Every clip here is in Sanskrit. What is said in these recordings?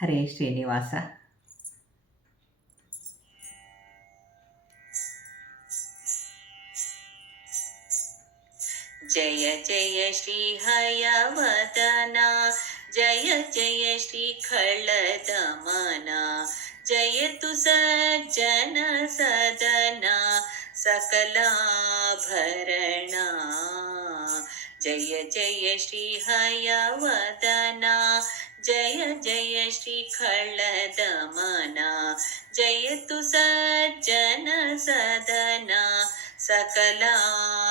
ಹರೇ ಶ್ರೀನಿವಾಸ. जय जय श्री हयवदना, जय जय श्री खलदमना, जयतु सज्जन सदना सकलाभरणा। जय जय श्री हयवदना, जय जय श्री खलदमना, जयतु सज्जन सदना सकलाभरणा।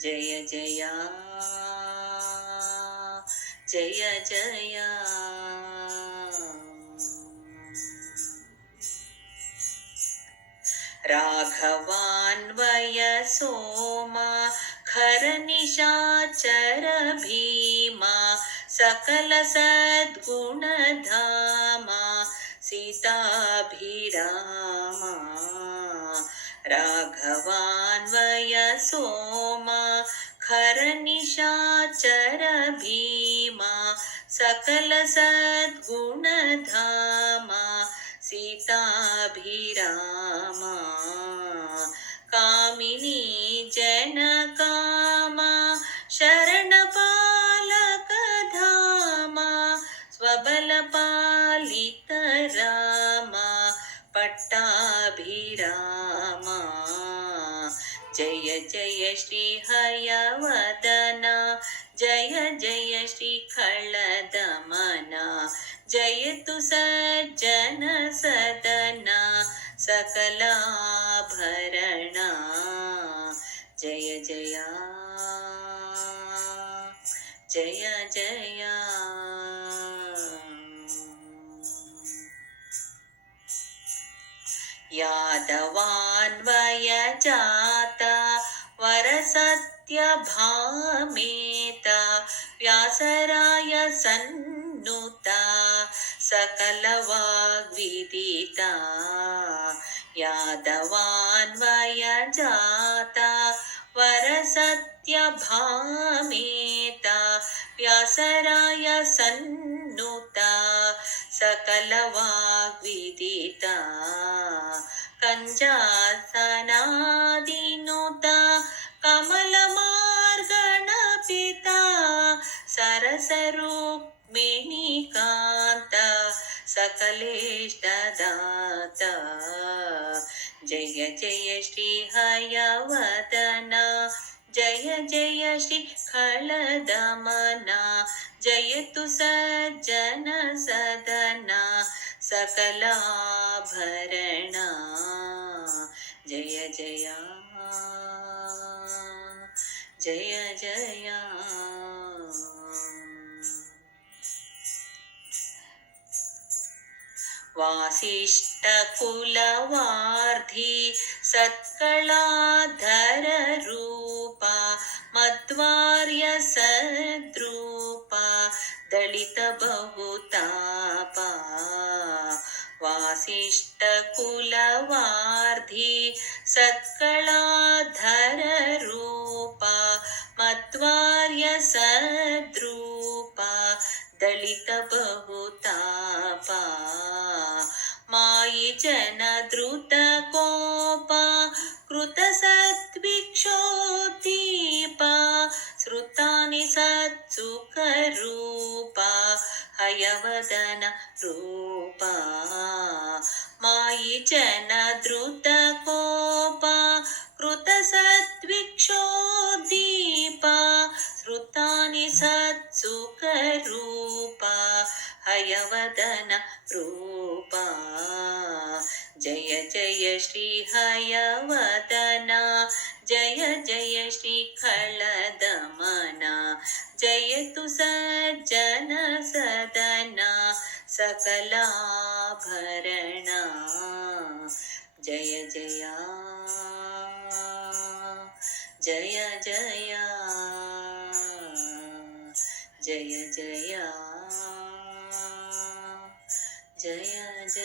जय जय जय जय राघवान्वय सोमा खरनिशाचर भीमा सकल सद्गुणधामा सीताभिरामा। राघवान्वय सोमा खरनिशाचर भीमा सकल सद्गुणधामा सीताभिरामा। कामिनी जनकामा शरणपालक धामा स्वबलपालित रामा पट्टाभिरामा। जय जय श्री हयवदना, जय जय श्री खलदमना, जयतु सज्जन सदना सकलाभरणा। जय जय जय जय यादवान्वय जाता वरसत्यभामेता व्यासराय सन्नुता सकलवाग्विदिता। यादवान्वय जाता वरसत्यभामेता व्यासराय सन्नुता सकलवाग्विदिता। कञ्जासनादिनुता कमलमार्गणपिता सरसरुक्मिणीकान्ता सकलेष्टदाता। जय जय श्री हयवदना, जय जय श्री खलदमना, जयतु सज्जन सदना सकलाभरणा। जय जय जय जय वासिष्ठकुलवार्धी सत्कलाधर रूपा मध्वार्य सद्रूपा दलित बहुतापा। वासिष्ठकुलवार्धी सत्कलाधर रूपा मध्वार्य सद्रूपा दलित बहुतापा। मायि जन द्रुत कोपा कृत सद्विक्षोद्दीपा श्रुतानि सत्सुखरूपा हयवदन रूपा। मायि जन द्रुत कोपा कृत सद्विक्षोद्दीपा श्रुतानि सत्सुखरूपा हयवदन रूपा। जय जय श्री हयवदना, जय जय श्री खलदमना, जयतु सज्जन सदना सकलाभरणा। जय जय जय जय जय जय जय जय